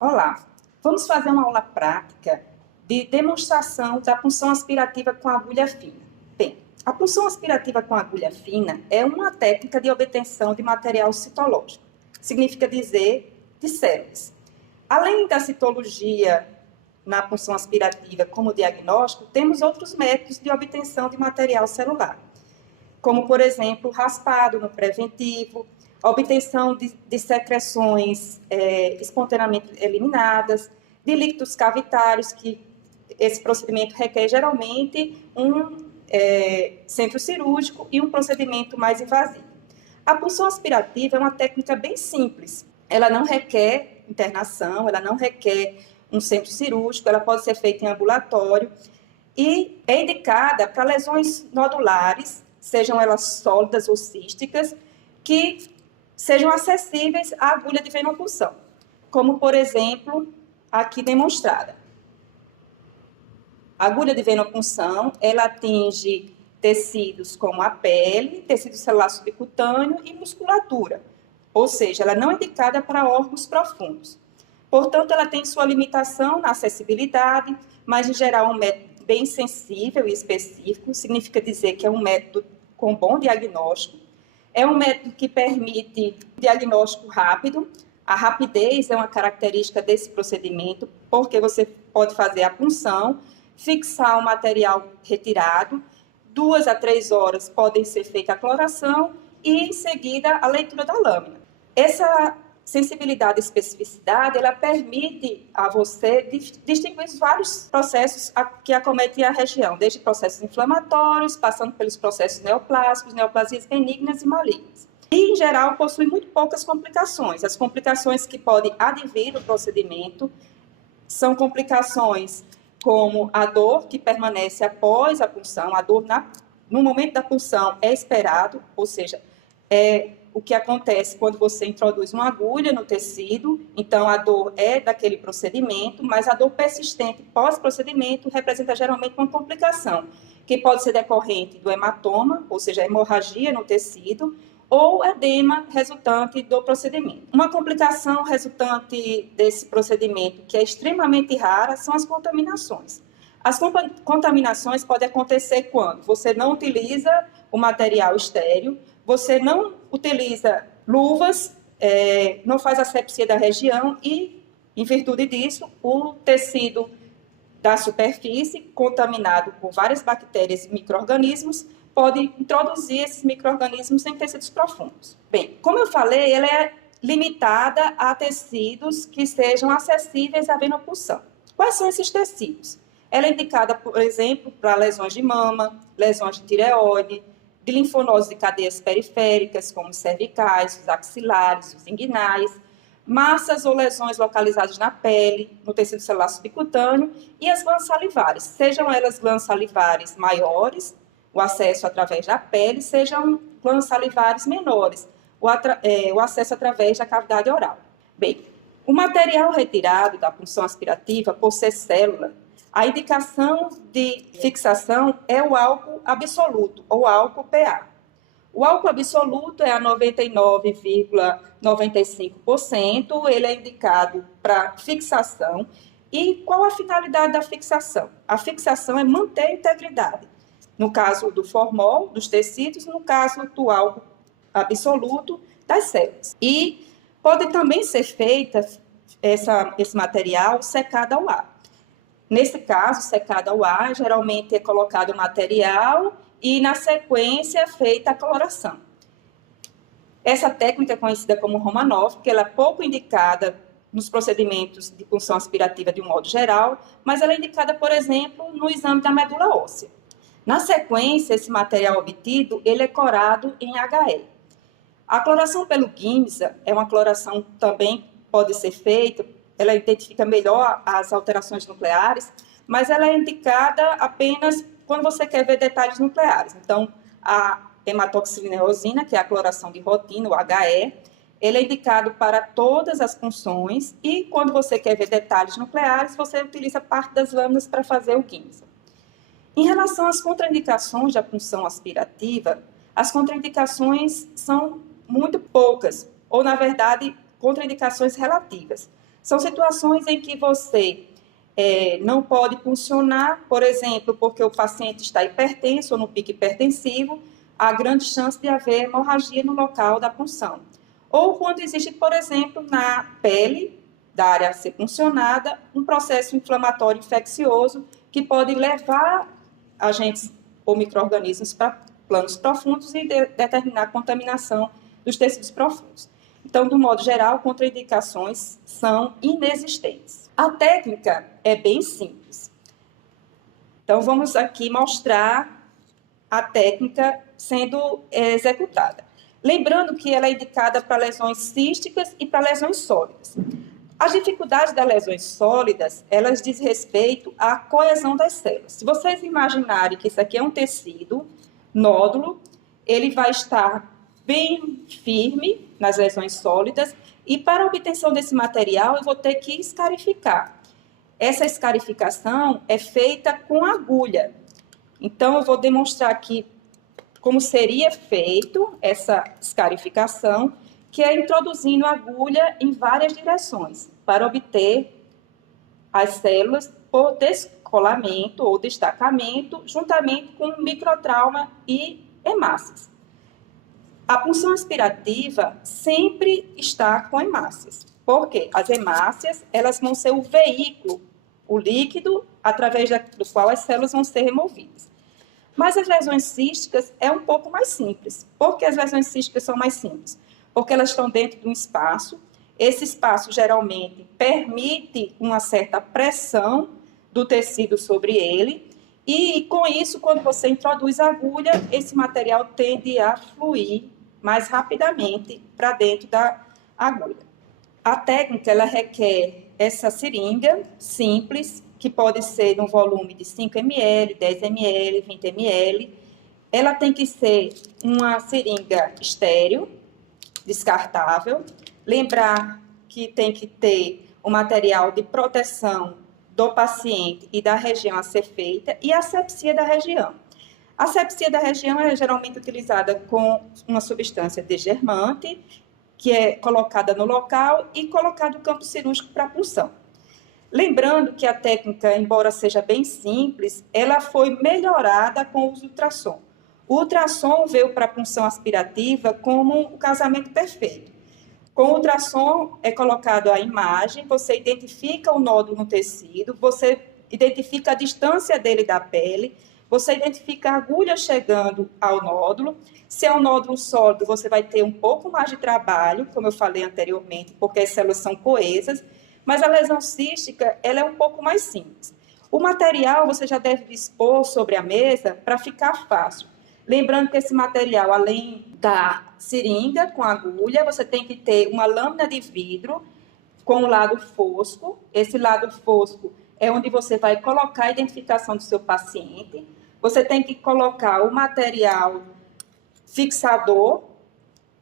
Olá, vamos fazer uma aula prática de demonstração da punção aspirativa com agulha fina. Bem, a punção aspirativa com agulha fina é uma técnica de obtenção de material citológico, significa dizer de células. Além da citologia na punção aspirativa como diagnóstico, temos outros métodos de obtenção de material celular, como, por exemplo, raspado no preventivo, a obtenção de secreções espontaneamente eliminadas, de líquidos cavitários, que esse procedimento requer geralmente um centro cirúrgico e um procedimento mais invasivo. A punção aspirativa é uma técnica bem simples, ela não requer internação, ela não requer um centro cirúrgico, ela pode ser feita em ambulatório e é indicada para lesões nodulares, sejam elas sólidas ou císticas, que sejam acessíveis à agulha de venopunção, como, por exemplo, aqui demonstrada. A agulha de venopunção, ela atinge tecidos como a pele, tecido celular subcutâneo e musculatura, ou seja, ela não é indicada para órgãos profundos. Portanto, ela tem sua limitação na acessibilidade, mas, em geral, é um método bem sensível e específico, significa dizer que é um método com bom diagnóstico. É um método que permite diagnóstico rápido. A rapidez é uma característica desse procedimento, porque você pode fazer a punção, fixar o material retirado, 2 a 3 horas podem ser feita a coloração e, em seguida, a leitura da lâmina. Essa sensibilidade e especificidade, ela permite a você distinguir os vários processos que acometem a região, desde processos inflamatórios, passando pelos processos neoplásicos, neoplasias benignas e malignas. E, em geral, possui muito poucas complicações. As complicações que podem advir do procedimento são complicações como a dor que permanece após a punção, a dor no momento da punção é esperado, ou seja, o que acontece quando você introduz uma agulha no tecido, então a dor é daquele procedimento, mas a dor persistente pós-procedimento representa geralmente uma complicação, que pode ser decorrente do hematoma, ou seja, hemorragia no tecido, ou edema resultante do procedimento. Uma complicação resultante desse procedimento, que é extremamente rara, são as contaminações. As contaminações podem acontecer quando você não utiliza o material estéril, você não utiliza luvas, não faz asepsia da região e, em virtude disso, o tecido da superfície, contaminado por várias bactérias e micro-organismos, pode introduzir esses micro-organismos em tecidos profundos. Bem, como eu falei, ela é limitada a tecidos que sejam acessíveis à venopunção. Quais são esses tecidos? Ela é indicada, por exemplo, para lesões de mama, lesões de tireoide, de linfonose de cadeias periféricas, como os cervicais, os axilares, os inguinais, massas ou lesões localizadas na pele, no tecido celular subcutâneo e as glândulas salivares, sejam elas glândulas salivares maiores, o acesso através da pele, sejam glândulas salivares menores, o acesso através da cavidade oral. Bem, o material retirado da punção aspirativa, por ser célula, a indicação de fixação é o álcool absoluto, ou álcool PA. O álcool absoluto é a 99,95%, ele é indicado para fixação. E qual a finalidade da fixação? A fixação é manter a integridade. No caso do formol, dos tecidos, no caso do álcool absoluto, das células. E pode também ser feita esse material secado ao ar. Nesse caso, secado ao ar, geralmente é colocado o material e, na sequência, é feita a coloração. Essa técnica é conhecida como Romanov, porque ela é pouco indicada nos procedimentos de punção aspirativa de um modo geral, mas ela é indicada, por exemplo, no exame da medula óssea. Na sequência, esse material obtido, ele é corado em HE. A cloração pelo Giemsa é uma cloração que também pode ser feita, ela identifica melhor as alterações nucleares, mas ela é indicada apenas quando você quer ver detalhes nucleares. Então, a hematoxilineosina, que é a cloração de rotina, o HE, ele é indicado para todas as punções e quando você quer ver detalhes nucleares, você utiliza parte das lâminas para fazer o Giemsa. Em relação às contraindicações da punção aspirativa, as contraindicações são muito poucas, ou, na verdade, contraindicações relativas. São situações em que você não pode funcionar, por exemplo, porque o paciente está hipertenso ou no pico hipertensivo, há grande chance de haver hemorragia no local da punção. Ou quando existe, por exemplo, na pele da área a ser puncionada, um processo inflamatório infeccioso que pode levar agentes ou micro-organismos para planos profundos e determinar a contaminação dos tecidos profundos. Então, do modo geral, contraindicações são inexistentes. A técnica é bem simples. Então, vamos aqui mostrar a técnica sendo executada. Lembrando que ela é indicada para lesões císticas e para lesões sólidas. As dificuldades das lesões sólidas, elas dizem respeito à coesão das células. Se vocês imaginarem que isso aqui é um tecido, nódulo, ele vai estar bem firme nas lesões sólidas e para a obtenção desse material eu vou ter que escarificar. Essa escarificação é feita com agulha. Então, eu vou demonstrar aqui como seria feito essa escarificação, que é introduzindo a agulha em várias direções, para obter as células por descolamento ou destacamento, juntamente com microtrauma e hemácias. A punção aspirativa sempre está com hemácias. Por quê? As hemácias, elas vão ser o veículo, o líquido, através do qual as células vão ser removidas. Mas as lesões císticas é um pouco mais simples. Por que as lesões císticas são mais simples? Porque elas estão dentro de um espaço. Esse espaço geralmente permite uma certa pressão do tecido sobre ele. E com isso, quando você introduz a agulha, esse material tende a fluir mais rapidamente para dentro da agulha. A técnica ela requer essa seringa simples, que pode ser no volume de 5 ml, 10 ml, 20 ml. Ela tem que ser uma seringa estéril, descartável. Lembrar que tem que ter o material de proteção do paciente e da região a ser feita e a asepsia da região. A asepsia da região é geralmente utilizada com uma substância desgermante, que é colocada no local e colocado no campo cirúrgico para punção. Lembrando que a técnica, embora seja bem simples, ela foi melhorada com os ultrassom. O ultrassom veio para a punção aspirativa como o casamento perfeito. Com o ultrassom é colocado a imagem, você identifica o nódulo no tecido, você identifica a distância dele da pele, você identifica a agulha chegando ao nódulo. Se é um nódulo sólido, você vai ter um pouco mais de trabalho, como eu falei anteriormente, porque as células são coesas, mas a lesão cística, ela é um pouco mais simples. O material você já deve dispor sobre a mesa para ficar fácil. Lembrando que esse material, além da seringa com agulha, você tem que ter uma lâmina de vidro com o lado fosco. Esse lado fosco é onde você vai colocar a identificação do seu paciente. Você tem que colocar o material fixador,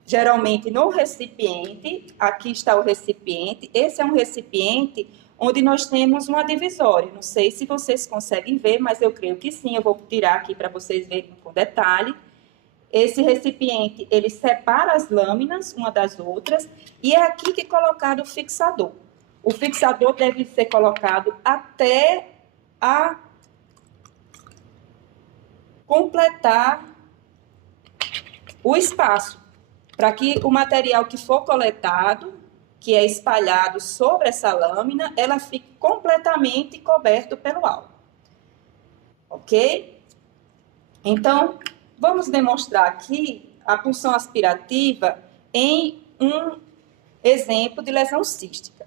geralmente no recipiente. Aqui está o recipiente. Esse é um recipiente onde nós temos uma divisória. Não sei se vocês conseguem ver, mas eu creio que sim. Eu vou tirar aqui para vocês verem com detalhe. Esse recipiente, ele separa as lâminas uma das outras e é aqui que é colocado o fixador. O fixador deve ser colocado até a completar o espaço, para que o material que for coletado, que é espalhado sobre essa lâmina, ela fique completamente coberto pelo álcool. Ok? Então, vamos demonstrar aqui a punção aspirativa em um exemplo de lesão cística.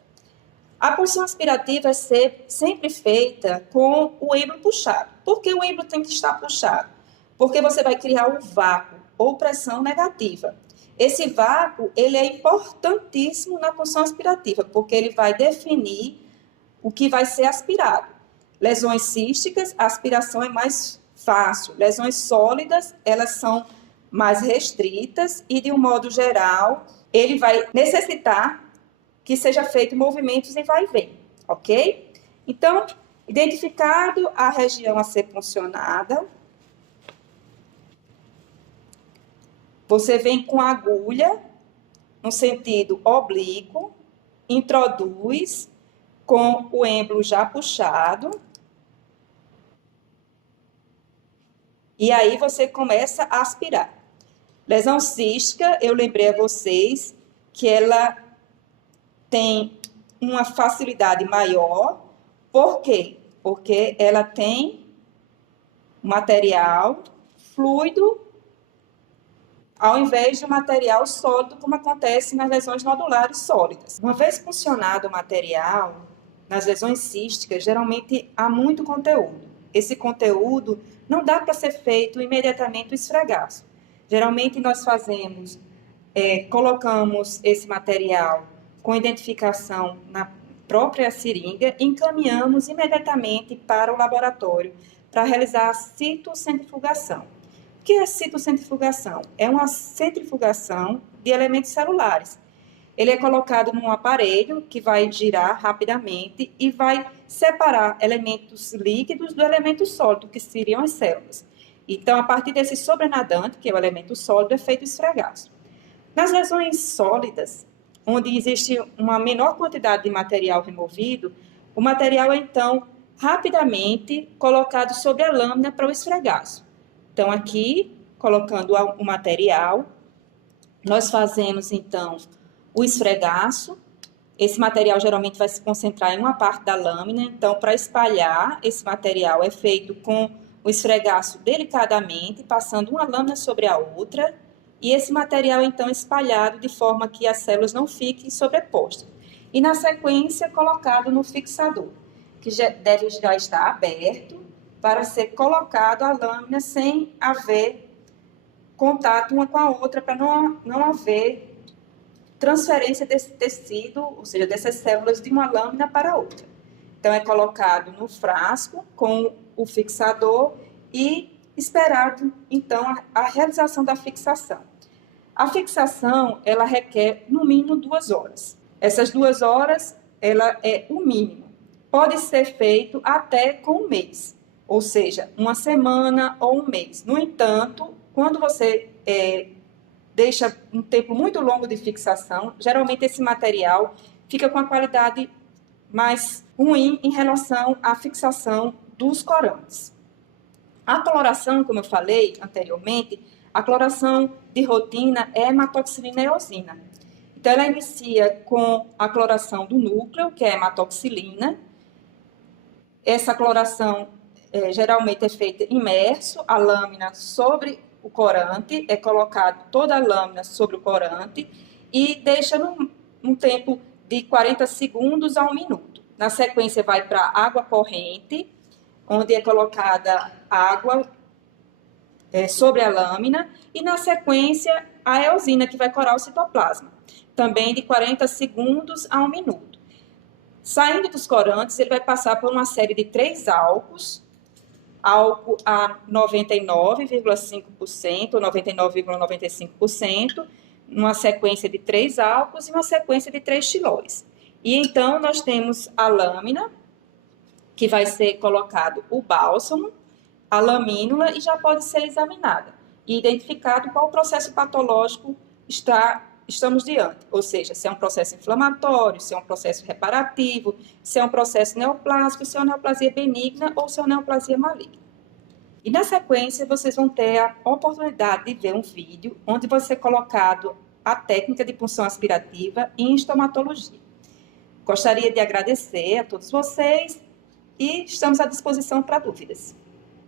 A punção aspirativa é sempre feita com o êmbolo puxado. Por que o êmbolo tem que estar puxado? Porque você vai criar um vácuo ou pressão negativa. Esse vácuo, ele é importantíssimo na punção aspirativa, porque ele vai definir o que vai ser aspirado. Lesões císticas, a aspiração é mais fácil. Lesões sólidas, elas são mais restritas e, de um modo geral, ele vai necessitar que seja feito movimentos em vai e vem, ok? Então, identificado a região a ser puncionada, você vem com a agulha no sentido oblíquo, introduz com o êmbolo já puxado. E aí você começa a aspirar. Lesão cística, eu lembrei a vocês que ela tem uma facilidade maior. Por quê? Porque ela tem material fluido ao invés de um material sólido, como acontece nas lesões nodulares sólidas. Uma vez funcionado o material, nas lesões císticas, geralmente há muito conteúdo. Esse conteúdo não dá para ser feito imediatamente o esfregaço. Geralmente nós fazemos, colocamos esse material com identificação na própria seringa e encaminhamos imediatamente para o laboratório para realizar a citocentrifugação. O que é citocentrifugação? É uma centrifugação de elementos celulares. Ele é colocado num aparelho que vai girar rapidamente e vai separar elementos líquidos do elemento sólido, que seriam as células. Então, a partir desse sobrenadante, que é o elemento sólido, é feito o esfregaço. Nas lesões sólidas, onde existe uma menor quantidade de material removido, o material é, então, rapidamente colocado sobre a lâmina para o esfregaço. Então, aqui, colocando o material, nós fazemos, então, o esfregaço. Esse material geralmente vai se concentrar em uma parte da lâmina, então, para espalhar esse material é feito com o esfregaço delicadamente, passando uma lâmina sobre a outra, e esse material, então, espalhado de forma que as células não fiquem sobrepostas. E, na sequência, colocado no fixador, que deve já estar aberto, para ser colocado a lâmina sem haver contato uma com a outra, para não haver transferência desse tecido, ou seja, dessas células de uma lâmina para outra. Então, é colocado no frasco com o fixador e esperado, então, a realização da fixação. A fixação, ela requer, no mínimo, 2 horas. Essas 2 horas, ela é o mínimo. Pode ser feito até com 1 mês. Ou seja, 1 semana ou 1 mês. No entanto, quando você deixa um tempo muito longo de fixação, geralmente esse material fica com a qualidade mais ruim em relação à fixação dos corantes. A coloração, como eu falei anteriormente, a coloração de rotina é hematoxilina e eosina. Então, ela inicia com a coloração do núcleo, que é a hematoxilina. Essa coloração geralmente é feita imerso, a lâmina sobre o corante, é colocado toda a lâmina sobre o corante e deixa num tempo de 40 segundos a 1 minuto. Na sequência vai para água corrente, onde é colocada água sobre a lâmina e na sequência a eosina, que vai corar o citoplasma, também de 40 segundos a 1 minuto. Saindo dos corantes, ele vai passar por uma série de 3 álcools, álcool a 99,5% ou 99,95%, numa sequência de 3 álcools e uma sequência de 3 xilóis. E então nós temos a lâmina, que vai ser colocado o bálsamo, a lamínula e já pode ser examinada e identificado qual processo patológico estamos diante, ou seja, se é um processo inflamatório, se é um processo reparativo, se é um processo neoplásico, se é uma neoplasia benigna ou se é uma neoplasia maligna. E na sequência, vocês vão ter a oportunidade de ver um vídeo onde vai ser colocado a técnica de punção aspirativa em estomatologia. Gostaria de agradecer a todos vocês e estamos à disposição para dúvidas.